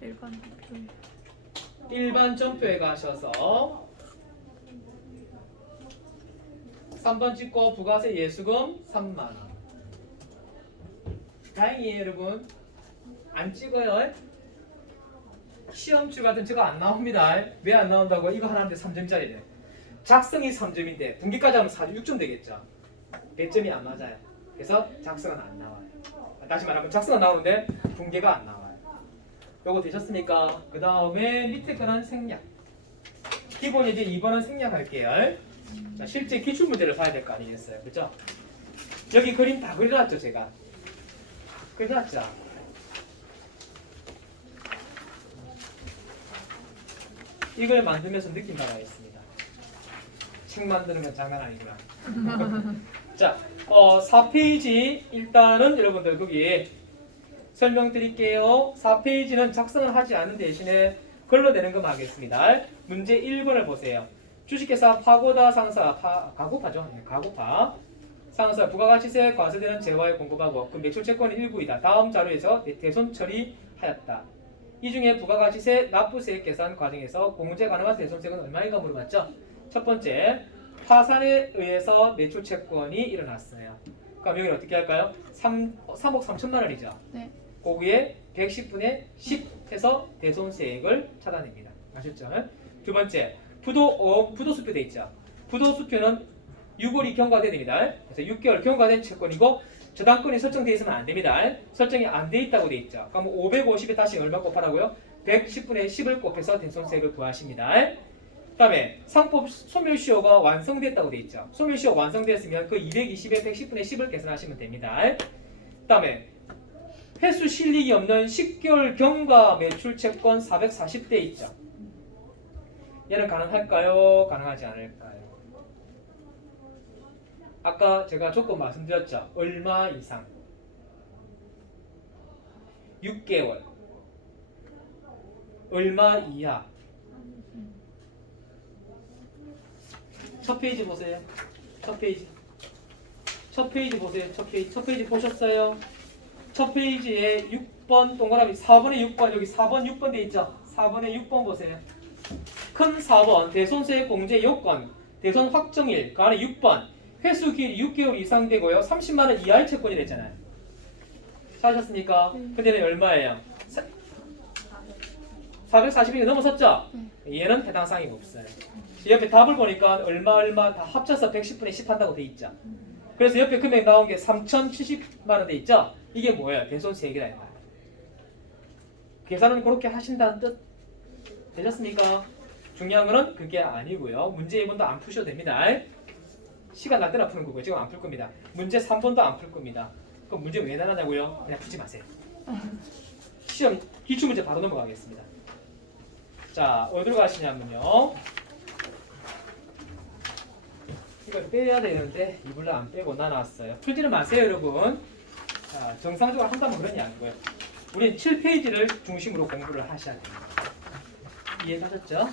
일반 대표에. 일반 점표에 가셔서 3번 찍고 부가세 예수금 3만 원. 다행이에요, 여러분. 안 찍어요. 시험출 같은 저거 안 나옵니다. 왜 안 나온다고? 이거 하나인데 3점짜리래. 작성이 3점인데 분기까지 하면 6점 되겠죠. 배점이 안 맞아요. 그래서 작성은 안 나와요. 다시 말하면 작성은 나오는데 분기가 안 나와요. 요거 되셨습니까? 그 다음에 밑에 거는 생략. 기본 이제 2번은 생략할게요. 자, 실제 기출문제를 봐야 될 거 아니겠어요? 그죠? 여기 그림 다 그려놨죠, 제가? 그려놨죠? 이걸 만들면서 느낀 바가 있습니다. 책 만드는 건 장난 아니구나. 자, 4페이지 일단은 여러분들 거기 설명드릴게요. 4페이지는 작성을 하지 않은 대신에 글로 내는 것만 하겠습니다. 문제 1번을 보세요. 주식회사 파고다 상사 가고파죠? 네, 가고파 상사 부가가치세 과세되는 재화에 공급하고 그 매출 채권은 일부이다. 다음 자료에서 대손 처리하였다. 이 중에 부가가치세, 납부세 계산 과정에서 공제 가능한 대손세액은 얼마인가 물어봤죠? 첫 번째, 파산에 의해서 매출 채권이 일어났어요. 그럼 여기는 어떻게 할까요? 3억 3천만 원이죠. 네. 거기에 110분의 10 해서 대손세액을 찾아냅니다. 아셨죠? 두 번째, 부도수표 돼 있죠. 부도수표는 6월이 경과돼야 됩니다. 그래서 6개월 경과된 채권이고 저당권이 설정되어 있으면 안 됩니다. 설정이 안 돼 있다고 돼 있죠. 그럼 550에 다시 얼마 곱하라고요? 110분의 10을 곱해서 대손세액을 구하십니다. 그다음에 상법 소멸시효가 완성됐다고 돼 있죠. 소멸시효 완성됐으면 그 220에 110분의 10을 계산하시면 됩니다. 그다음에 회수 실익이 없는 10개월 경과 매출 채권 440대 있죠. 얘는 가능할까요? 가능하지 않을까요? 아까 제가 조건 말씀드렸죠. 얼마 이상 6개월 얼마 이하 첫 페이지 보세요. 첫 페이지 보세요. 첫 페이지 보셨어요? 첫 페이지에 6번 동그라미 4번에 6번 여기 4번 6번 돼 있죠. 4번에 6번 보세요. 큰 4번 대손세 공제 요건 대손 확정일 그 안에 6번 회수 기일이 6개월 이상 되고요. 30만 원 이하의 채권이 됐잖아요. 사셨습니까? 근데 얘는 얼마예요? 440이 넘어섰죠? 얘는 해당 사항이 없어요. 옆에 답을 보니까 얼마 다 합쳐서 110분의 10 한다고 돼 있죠. 그래서 옆에 금액 나온 게 3,070만 원 돼 있죠? 이게 뭐예요? 대손세액이라 했다. 계산은 그렇게 하신다는 뜻 되셨습니까? 중요한 거는 그게 아니고요. 문제 2번도 안 푸셔도 됩니다. 시간 날 때나 푸는 거고요. 지금 안 풀 겁니다. 문제 3번도 안 풀 겁니다. 그럼 문제 왜 나가냐고요? 그냥 풀지 마세요. 시험 기출문제 바로 넘어가겠습니다. 자, 어디로 가시냐면요. 이걸 빼야 되는데 이불로 안 빼고 나눴어요. 풀지는 마세요, 여러분. 자, 정상적으로 한다면 그런 게 아니고요. 우린 7페이지를 중심으로 공부를 하셔야 됩니다. 이해하셨죠?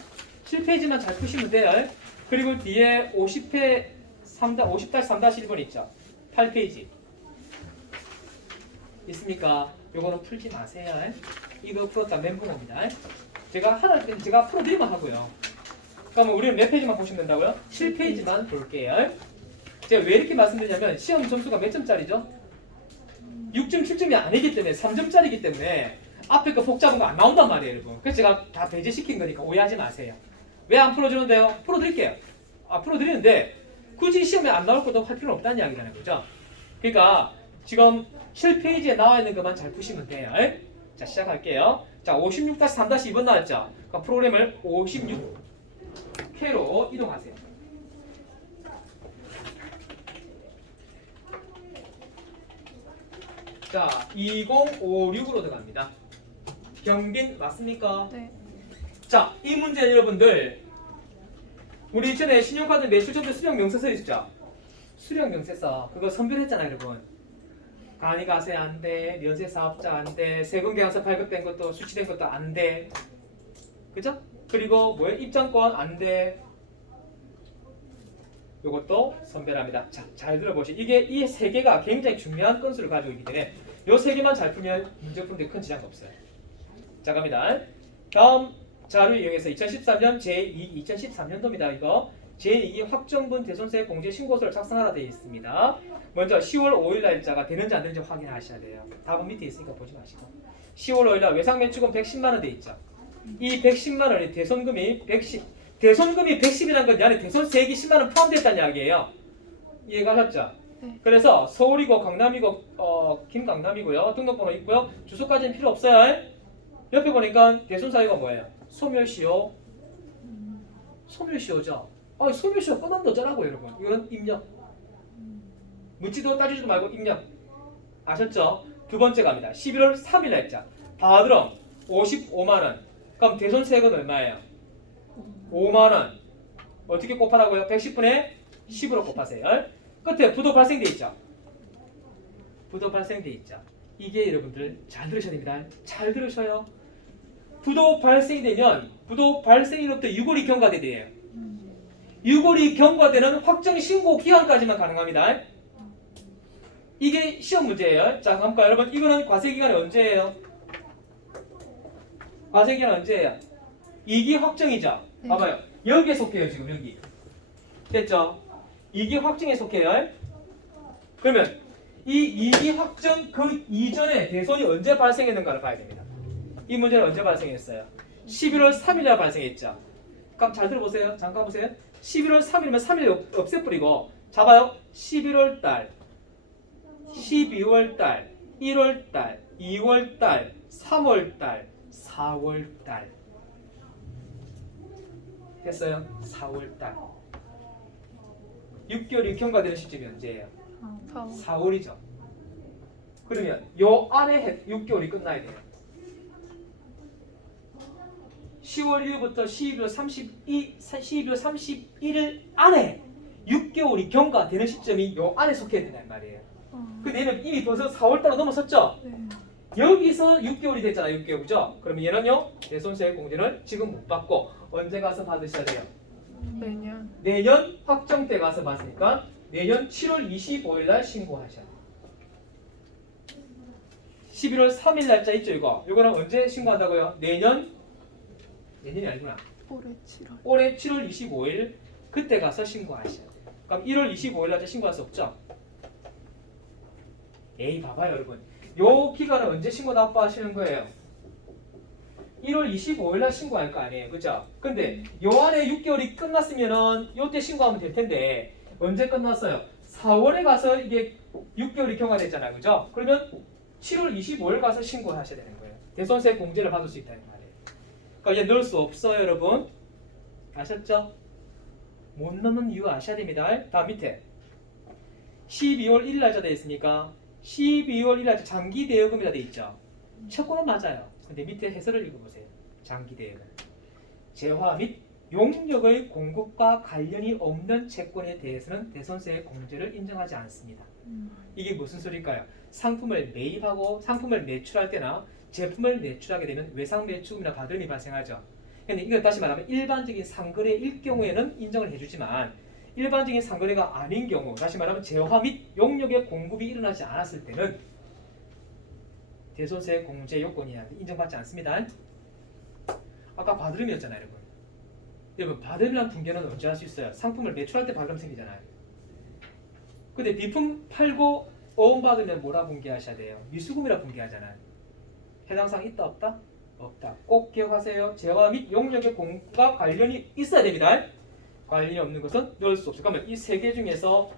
7페이지만 잘 푸시면 돼요. 그리고 뒤에 50-3-1번 있죠? 8페이지. 있습니까? 요거는 풀지 마세요. 이거 풀었다 멘붕입니다. 제가 풀어드리면 하고요. 그러면 우리는 몇 페이지만 보시면 된다고요? 7페이지만 볼게요. 제가 왜 이렇게 말씀드리냐면 시험 점수가 몇 점짜리죠? 6점, 7점이 아니기 때문에 3점짜리이기 때문에 앞에 거 복잡한 거 안 나온단 말이에요, 여러분. 그래서 제가 다 배제시킨 거니까 오해하지 마세요. 왜 안 풀어주는데요? 풀어드릴게요. 풀어드리는데 굳이 시험에 안 나올 것도 할 필요는 없다는 이야기잖아요, 그죠? 그러니까 지금 7페이지에 나와 있는 것만 잘 푸시면 돼요. 자, 시작할게요. 자, 56-3-2번 나왔죠? 그럼 프로그램을 56K로 이동하세요. 자, 2056으로 들어갑니다. 경빈 맞습니까? 네. 자, 이 문제는 여러분들 우리 전에 신용카드 매출정도 수령명세서 있었죠? 수령명세서 그거 선별했잖아요, 여러분. 간이가세 안 돼, 면세사업자 안 돼, 세금계약서 발급된 것도 수취된 것도 안 돼, 그죠? 그리고 뭐예요? 입장권 안 돼. 요것도 선별합니다. 자, 잘 들어보시죠. 이게 이 세 개가 굉장히 중요한 건수를 가지고 있기 때문에 요 세 개만 잘 풀면 문제 푸는데 큰 지장 없어요. 자, 갑니다. 다음 자료 이용해서 2013년 제2 2013년도입니다. 이거 제2기 확정분 대손세 공제 신고서를 작성하라 되어 있습니다. 먼저 10월 5일 날짜가 되는지 안 되는지 확인하셔야 돼요. 답은 밑에 있으니까 보지 마시고. 10월 5일 날 외상 매출금 110만 원 돼 있죠. 이 110만 원이 대손금이 110. 대손금이 110이라는 건 안에 대손세액이 10만 원 포함됐다는 이야기예요. 이해가셨죠? 네. 그래서 서울이고 강남이고 김강남이고요. 등록번호 있고요. 주소까지는 필요 없어요. 옆에 보니까 대손사유가 뭐예요? 소멸시효. 소멸시효죠. 소멸시효 끝난다 어쩌라고 여러분. 이거는 입력. 묻지도 따지지도 말고 입력. 아셨죠? 두 번째 갑니다. 11월 3일 날짜. 다들어 55만 원. 그럼 대손세액은 얼마예요? 5만 원. 어떻게 곱하라고요? 110분의 10으로 곱하세요. 끝에 부도 발생돼 있죠? 부도 발생돼 있죠? 이게 여러분들 잘 들으셔야 됩니다. 잘 들으셔요. 부도 발생이 되면 부도 발생일로부터 6월이 경과돼요. 6월이 경과되는 확정 신고 기간까지만 가능합니다. 이게 시험 문제예요. 자, 그러니까 여러분 이거는 과세 기간이 언제예요? 과세기간은 언제예요? 2기 확정이죠. 네. 봐봐요. 여기에 속해요 지금 여기. 됐죠? 2기 확정에 속해요. 그러면 이 2기 확정 그 이전에 대손이 언제 발생했는가를 봐야 됩니다. 이 문제는 언제 발생했어요? 11월 3일날 발생했죠. 그럼 잘 들어보세요. 잠깐 보세요. 11월 3일이면 3일 없애버리고 잡아요. 11월 달, 12월 달, 1월 달, 2월 달, 3월 달, 4월 달. 됐어요? 4월 달. 6개월이 경과되는 시점이 언제예요? 4월이죠. 그러면 요 안에 6개월이 끝나야 돼요. 10월 1일부터 12월 31일 안에 6개월이 경과되는 시점이 요 안에 속해야 된단 말이에요. 근데 얘는 이미 벌써 4월달로 넘어섰죠? 네. 여기서 6개월이 됐잖아요. 6개월 그죠? 그러면 얘는요 대손세 공제를 지금 못 받고 언제 가서 받으셔야 돼요? 내년. 내년 확정 때 가서 받으니까 내년 7월 25일 날 신고하셔야 돼요. 11월 3일 날짜 있죠 이거? 이거는 언제 신고한다고요? 내년이 아니구나. 올해 7월. 올해 7월 25일 그때 가서 신고하셔야 돼요. 그럼 1월 25일 날짜 신고할 수 없죠? 에이 봐봐요 여러분. 요 기간은 언제 신고 납부하시는 거예요? 1월 25일 날 신고할 거 아니에요. 그죠? 근데 요 안에 6개월이 끝났으면은 요때 신고하면 될 텐데 언제 끝났어요? 4월에 가서 이게 6개월이 경과됐잖아요. 그죠? 그러면 7월 25일 가서 신고하셔야 되는 거예요. 대손세 공제를 받을 수 있다는 말이에요. 그러니까 이제 넣을 수 없어요, 여러분. 아셨죠? 못 넣는 이유 아셔야 됩니다. 다음 밑에 12월 1일 날짜 되어 있으니까 12월 1일 날짜 장기 대여금이라 되어 있죠. 채권은 맞아요. 근데 밑에 해설을 읽어보세요. 장기 대여금. 재화 및 용역의 공급과 관련이 없는 채권에 대해서는 대손세 공제를 인정하지 않습니다. 이게 무슨 소리일까요? 상품을 매입하고 상품을 매출할 때나 제품을 매출하게 되면 외상 매출금이나 받음이 발생하죠. 근데 이걸 다시 말하면 일반적인 상거래일 경우에는 인정을 해주지만 일반적인 상거래가 아닌 경우, 다시 말하면 재화 및 용역의 공급이 일어나지 않았을 때는 대손세 공제 요건이 인정받지 않습니다. 아까 받으름이었잖아요, 여러분. 여러분 받으름이란 붕괴는 언제 할 수 있어요? 상품을 매출할 때 받으름 생기잖아요. 근데 비품 팔고 어음 받으면 뭐라 붕괴하셔야 돼요? 미수금이라 붕괴하잖아요. 해당 사항 있다 없다? 없다. 꼭 기억하세요. 재화 및 용역의 공급과 관련이 있어야 됩니다. 관련이 없는 것은 넣을 수 없어요. 그러면 이 세 개 중에서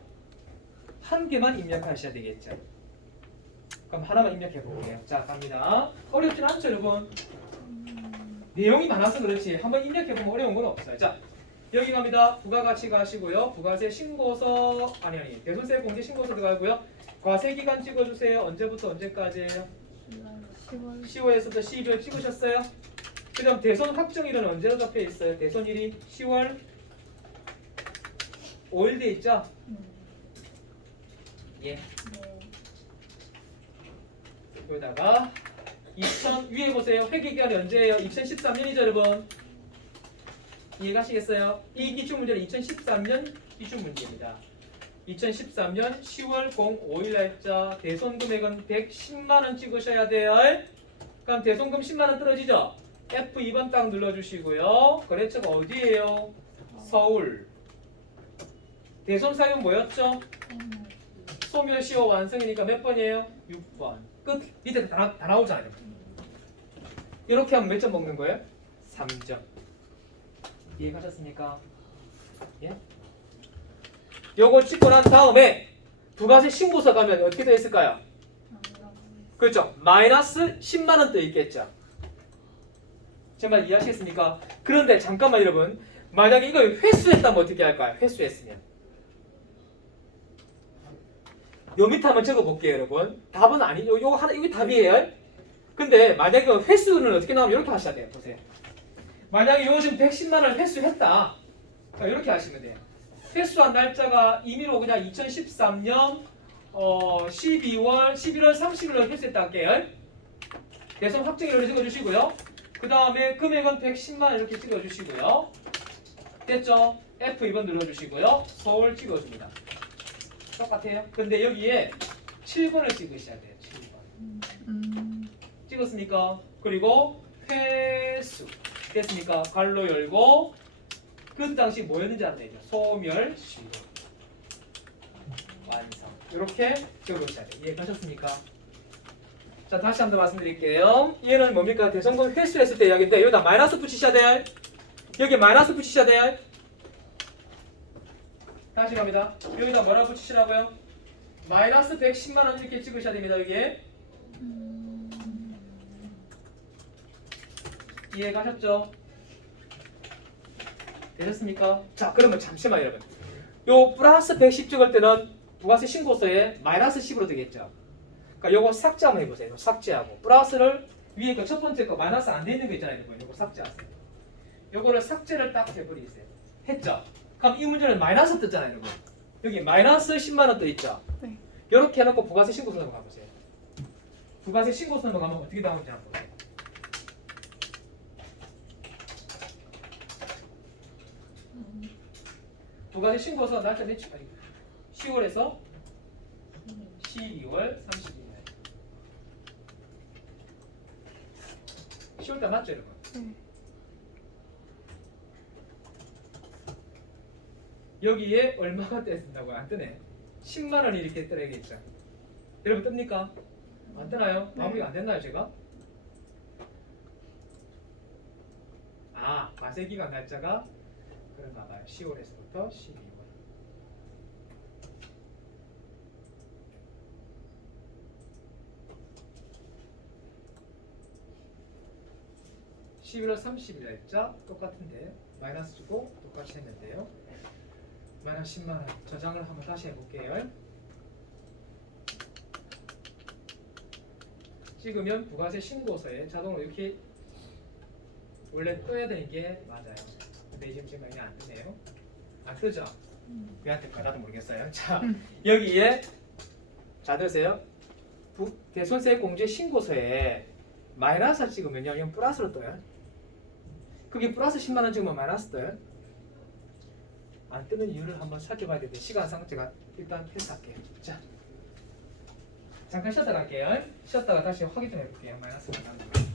한 개만 입력하셔야 되겠죠. 그럼 하나만 입력해 볼게요. 자, 갑니다. 어렵진 않죠, 여러분? 내용이 많아서 그렇지 한번 입력해보면 어려운 건 없어요. 자, 여기 갑니다. 부가가치 가시고요. 부가세 신고서 아니 대손세 공제 신고서 들어가고요. 과세기간 찍어주세요. 언제부터 언제까지예요? 10월. 10월에서부터 12월 찍으셨어요? 그 다음 대손 확정일은 언제로 잡혀 있어요? 대손일이 10월 5일 돼 있죠? 예. 여기다가 2000 위에 보세요. 회계기간이 언제예요? 2013년이죠, 여러분. 이해가시겠어요? 이 기출 문제는 2013년 기출 문제입니다. 2013년 10월 05일 날짜 대손 금액은 110만 원 찍으셔야 돼요. 그럼 대손금 10만 원 떨어지죠? F2번 딱 눌러주시고요. 거래처가 어디예요? 서울. 대손 사유 뭐였죠? 소멸시효 완성이니까 몇 번이에요? 6번. 끝. 밑에 다 나오잖아요. 이렇게 하면 몇 점 먹는 거예요? 3점. 이해가셨습니까? 예? 요거 찍고 난 다음에 부가세 신고서 가면 어떻게 되어 있을까요? 그렇죠. 마이너스 10만 원 떠 있겠죠. 제 말 이해하시겠습니까? 그런데 잠깐만 여러분. 만약에 이걸 회수했다면 어떻게 할까요? 회수했으면. 요 밑에 한번 적어볼게요, 여러분. 답은 아니죠. 요거 하나, 이게 답이에요. 근데 만약에 회수는 어떻게 나오면 이렇게 하셔야 돼요. 보세요. 만약에 요즘 110만 원을 회수했다. 자, 이렇게 하시면 돼요. 회수한 날짜가 임의로 그냥 2013년 11월 30일로 회수했다 할게요. 대손 확정일로 찍어주시고요. 그 다음에 금액은 110만 원 이렇게 찍어주시고요. 됐죠? F2번 눌러주시고요. 서울 찍어줍니다. 똑같아요. 근데 여기에 7번을 찍으셔야 돼요. 7번. 찍었습니까? 그리고 회수. 됐습니까? 괄호 열고 그 당시 뭐였는지 알아야 되죠. 소멸시효. 완성. 이렇게 적으셔야 돼요. 이해가셨습니까? 자, 다시 한번 말씀드릴게요. 얘는 뭡니까? 대성공 회수했을 때 이야기인데 여기다 마이너스 붙이셔야 돼요. 여기 마이너스 붙이셔야 돼요. 다시 갑니다. 여기다 뭐라고 붙이시라고요? 마이너스 110만 원 이렇게 찍으셔야 됩니다. 여기에. 이해가셨죠? 되셨습니까? 자, 그러면 잠시만 여러분. 요 플러스 110 찍을 때는 부가세 신고서에 마이너스 10으로 되겠죠. 그러니까 요거 삭제 한번 해보세요. 요거 삭제하고 플러스를 위에 그 첫 번째 거 마이너스 안 돼 있는 거 있잖아요. 요거 삭제하세요. 요거를 삭제를 딱 해버리세요. 했죠? 그럼 이 문제는 마이너스 떴잖아요. 여러분. 여기 마이너스 10만 원 떠 있죠? 네. 요렇게 해놓고 부가세 신고서 넘어가 보세요. 부가세 신고서 넘어가면 어떻게 나오는지 한번 보세요. 부가세 신고서 날짜 며칠? 10월에서 12월 30일. 10월달 맞죠, 여러분? 네. 여기에 얼마가 떼진다고 안 뜨네. 10만 원이 이렇게 뜨야겠죠. 여러분 뜹니까? 안 뜨나요? 마무리가 안 됐나요, 제가? 아, 과세 기간 날짜가 그런가 봐요. 10월에서부터 12월. 11월 30일 날짜 똑같은데 마이너스 주고 똑같이 했는데요. 마이너스 10만 원 저장을 한번 다시 해볼게요. 찍으면 부가세 신고서에 자동으로 이렇게 원래 떠야 되는 게 맞아요. 근데 지금 많이 안 뜨네요. 안 뜨죠? 왜 안 뜰까? 나도 모르겠어요. 자, 여기에 자 들으세요. 대손세 공제 신고서에 마이너스 찍으면요, 이건 플러스로 떠요. 그게 플러스 10만 원 찍으면 마이너스 떠요. 안 뜨는 이유를 한번 살펴봐야 되는데 시간상 제가 일단 패스할게요. 자, 잠깐 쉬었다 갈게요. 쉬었다가 다시 확인 좀 해볼게요. 마이너스가 나는 거.